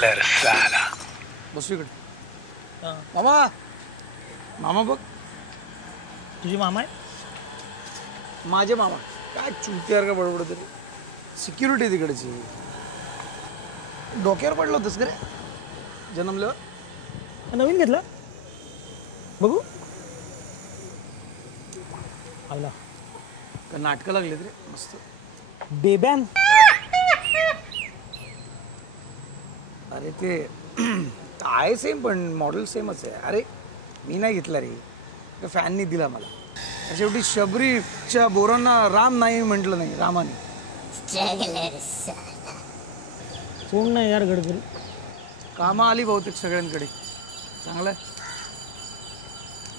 Teller साला. बसू इकडे. मामा मामा बघ. तुझे मामा आहे? माझे मामा. काय चुतीयार का बडबड तरी. सिक्युरिटी तिकडची. डोक्यावर पडलं होतंस का रे जन्मल्यावर? नवीन घेतला बघू. आला का नाटकं लागले रे मस्त. बेबॅन. अरे ते आहे सेम पण मॉडेल सेमच आहे. अरे मी नाही घेतला रे, त्या फॅननी दिला मला. शेवटी शबरीच्या बोरांना राम नाही म्हटलं नाही रामाने. कोण नाही यार गडकरी. कामं आली बहुतेक सगळ्यांकडे. चांगलं आहे.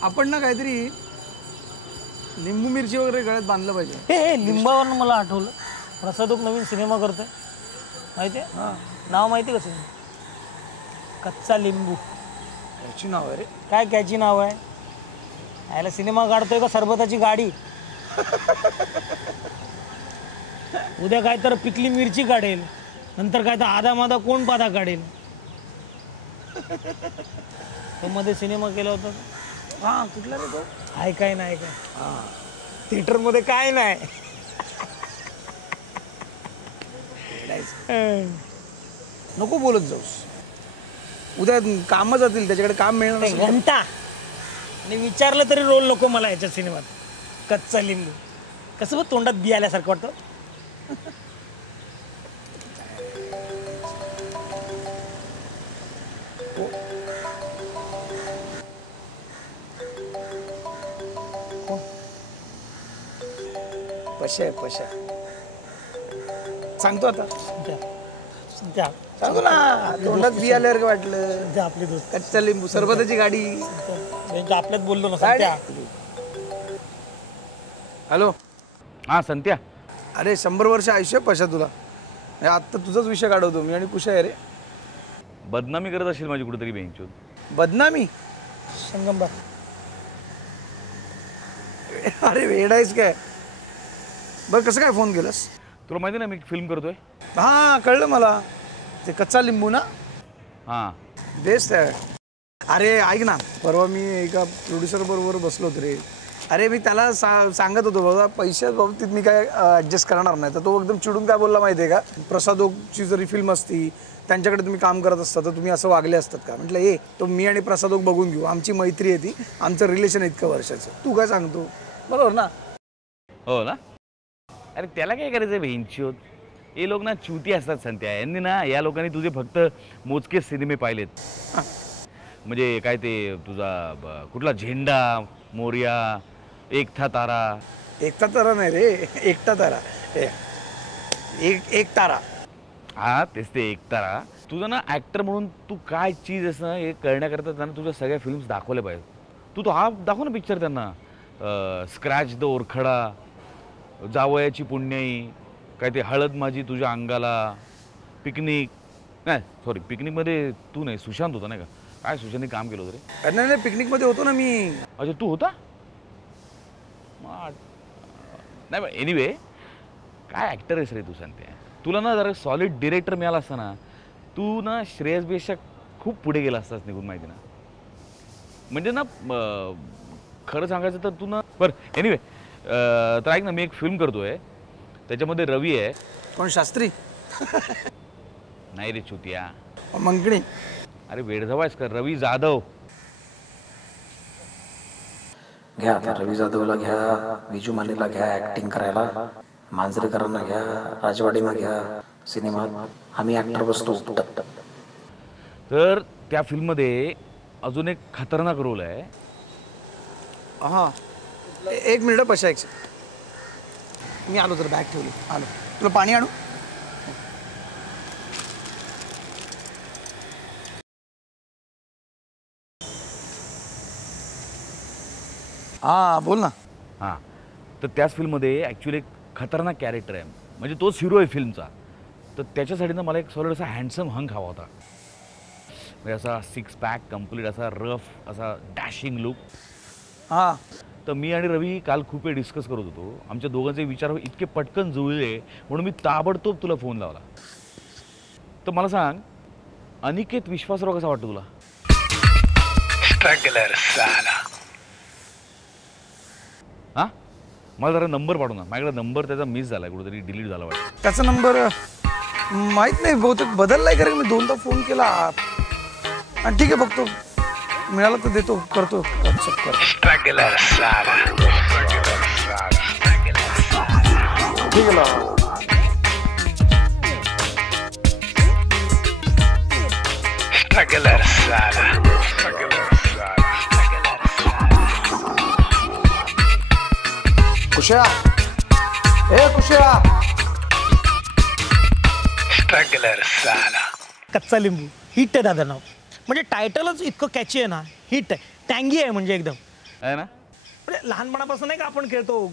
आपण ना काहीतरी लिंबू मिरची वगैरे गळ्यात बांधलं पाहिजे. हे लिंबावरनं मला आठवलं, प्रसाद नवीन सिनेमा करतोय माहिती आहे? हां. नाव माहिती कसं? कच्चा लिंबू. याची नाव आहे रे. काय कॅची नाव आहे? याला सिनेमा काढतोय का सरबताची गाडी? उद्या काय तर पिकली मिरची काढेल, नंतर काय तर आधा मादा कोण पादा काढेल. तो मध्ये सिनेमा केला होता. हां कुठला रे तो? आहे काय नाही काय. हां थिएटरमध्ये काय नाही. नको बोलत जाऊस. उद्या कामं जातील, त्याच्याकडे काम मिळणार नाही. घंटा आणि विचारलं तरी रोल नको मला याच्या सिनेमात. कच्चा लिंबू कसं बघ तोंडात बी आल्यासारखं वाटतं. पशा आहे पशा. सांगतो आता. द्या सांगतो ना. तोंडात बी आल्यासारखं वाटलं. द्या आपले दोस्त. कच्चा लिंबू सरबताची गाडी. आपल्यात बोललो ना सध्या. हॅलो. हां संत्या. अरे 100 वर्ष आयुष्य पशा तुला. आत्ता तुझाच विषय काढवतो मी आणि कुशा आहे रे. बदनामी करत असेल माझी कुठेतरी बेंचून. बदनामी? संगमबार. अरे वेडायच काय. बरं कसं काय फोन केलास? तुला माहिती ना मी फिल्म करतोय. हां कळलं मला. ते कच्चा लिंबू ना. हां बेस्ट आहे. अरे ऐक ना, परवा मी एका प्रोड्युसर बरोबर बसलो होतो रे. अरे मी त्याला सांगत होतो बाबा पैशाच्या बाबतीत मी काय ॲडजस्ट करणार नाही. तर तो एकदम चिडून काय बोलला माहिती आहे का, प्रसाद ओकची जरी फिल्म असती त्यांच्याकडे तुम्ही काम करत असता तर तुम्ही असं वागले असतात का. म्हटलं ए तो मी आणि प्रसाद ओक बघून घेऊ. आमची मैत्री आहे ती, आमचं रिलेशन आहे इतकं वर्षाचं. तू काय सांगतो? बरोबर ना. हो ना. अरे त्याला काय करायचं बेंचोत. हे लोक ना चुती असतात संत्या. यांनी ना या लोकांनी तुझे फक्त मोजकेच सिनेमे पाहिलेत. म्हणजे काय ते तुझा कुठला झेंडा मोर्या, एक था तारा. एकटा तारा नाही रे, एकटा तारा. एक तारा. हा तेच ते एक तारा. तुझं ना ॲक्टर म्हणून तू काय चीज आहेस ना हे कळण्याकरता त्यांना तुझ्या सगळ्या फिल्म्स दाखवल्या पाहिजे. तू हा दाखव ना पिक्चर त्यांना. स्क्रॅच द ओरखडा, जावयाची पुण्याई, काय ते हळद माझी तुझ्या अंगाला, पिकनिक. नाही सॉरी पिकनिकमध्ये तू नाही सुशांत होता नाही का. काय सुशांतने काम केलं होतं रे? नाही नाही पिकनिकमध्ये होतो ना मी. अच्छा तू होता. नाही एनिवे काय ॲक्टर आहेस रे तू सांगते. तुला ना जरा सॉलिड डिरेक्टर मिळाला असता ना तू ना श्रेयस बेशक खूप पुढे गेला असतास निघून माहिती ना. म्हणजे ना खरं सांगायचं तर तू ना बरं एनिवे तर ऐक ना मी एक फिल्म करतोय त्याच्यामध्ये रवी आहे. कोण शास्त्री? नाही रे चुतिया. मंकणी. अरे वेडझवायस का रवी जाधव. घ्या आता रवी जाधवला घ्या, विजू मालीला घ्या ॲक्टिंग करायला, मांजरेकरांना घ्या, राजवाडीला घ्या सिनेमात. आम्ही ॲक्टर बसतो. तर त्या फिल्ममध्ये अजून एक खतरनाक रोल आहे. हां एक मिनिट पशा. एक मी आलो तर बॅग ठेवली. आलो. तुला पाणी आणू? हां बोल ना. हां तर त्याच फिल्ममध्ये ॲक्च्युली एक खतरनाक कॅरेक्टर आहे. म्हणजे तोच हिरो आहे फिल्मचा. तर त्याच्यासाठी ना मला एक सॉलिड असा हँडसम हंक हवा होता. म्हणजे असा 6 पॅक कम्प्लीट असा रफ असा डॅशिंग लुक. हां तर मी आणि रवी काल खूप वेळ डिस्कस करत होतो. आमच्या दोघांचे विचार इतके पटकन जुळले म्हणून मी ताबडतोब तुला फोन लावला. तर मला सांग अनिकेत विश्वासराव कसा वाटतो तुला? हा, मला जरा नंबर पाठव ना. माझ्याकडे नंबर त्याचा मिस झाला, कुठेतरी डिलीट झाला वाटतं. त्याचा नंबर माहित नाही, बहुतेक बदललाय. कारण मी 2दा फोन केला. आणि ठीक आहे, बघतो, मिळाला तर देतो, करतो व्हॉट्सअप कर. ठीक आहे लावा. कुशा, ए कुशा. कच्चा लिंबू हिट आहे दादा नाव. म्हणजे टायटलच इतकं कॅची आहे ना, हिट आहे, टँगी आहे म्हणजे एकदम. आहे ना? म्हणजे लहानपणापासून नाही का आपण खेळतो,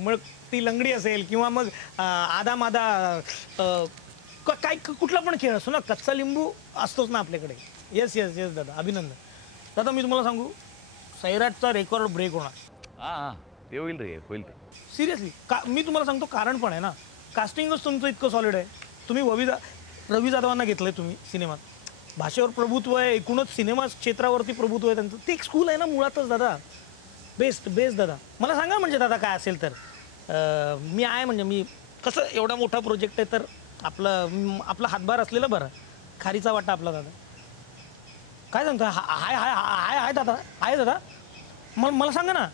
मग ती लंगडी असेल किंवा मग आदा मादा काय कुठला पण खेळ असतो ना, कच्चा लिंबू असतोच ना आपल्याकडे. येस येस येस दादा, अभिनंदन. दादा मी तुम्हाला सांगू, सैराटचा रेकॉर्ड ब्रेक होणार. हां, ते होईल रे, होईल ते. सिरियसली मी तुम्हाला सांगतो, कारण पण आहे ना, कास्टिंगच तुमचं इतकं सॉलिड आहे. तुम्ही रवी जाधवांना घेतलंय तुम्ही सिनेमात. भाषेवर प्रभुत्व आहे, एकूणच सिनेमा क्षेत्रावरती प्रभुत्व आहे त्यांचं. ते एक स्कूल आहे ना मुळातच दादा. बेस्ट बेस्ट दादा. मला सांगा म्हणजे दादा काय असेल तर मी आहे. म्हणजे मी कसं, एवढा मोठा प्रोजेक्ट आहे तर आपला हातभार असलेला बरं. खारीचा वाटा आपला दादा. काय सांगतो? हाय हाय हाय हाय दादा, आहे दादा. मला सांगा ना.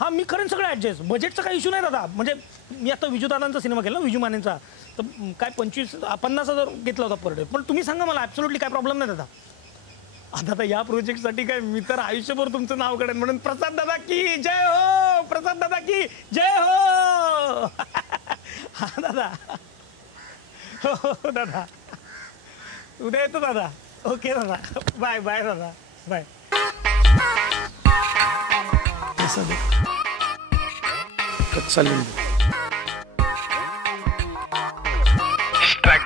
हां, मी करेन सगळं ॲडजस्ट. बजेटचा काही इश्यू नाही दादा. म्हणजे मी आता विजूदादांचा सिनेमा केला ना, विजू मानेंचा, तर काय 50,000 घेतला होता पर डे. पण तुम्ही सांगा मला, ॲब्सोल्युटली काय प्रॉब्लेम नाही दादा. आता या प्रोजेक्टसाठी काय मी तर आयुष्यभर तुमचं नाव काढेन. म्हणून प्रसाद दादा की जय हो, प्रसाद दादा की जय हो. हा दादा. हो दादा, उद्या येतो दादा. ओके दादा, बाय बाय दादा, बाय. कच्चा लिंबू. काय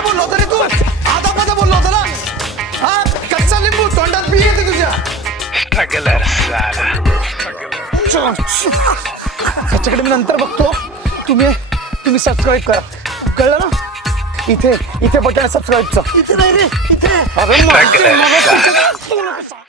बोललो होता रे तू? आता माझा बोललो होता ना. हा, कच्चा लिंबू तोंडात बी येते तुझ्या. त्याच्याकडे मी नंतर बघतो. तुम्ही सबस्क्राईब करा, कळलं ना? इथे बटन सबस्क्राईबचं. इथे नाही रे, इथे.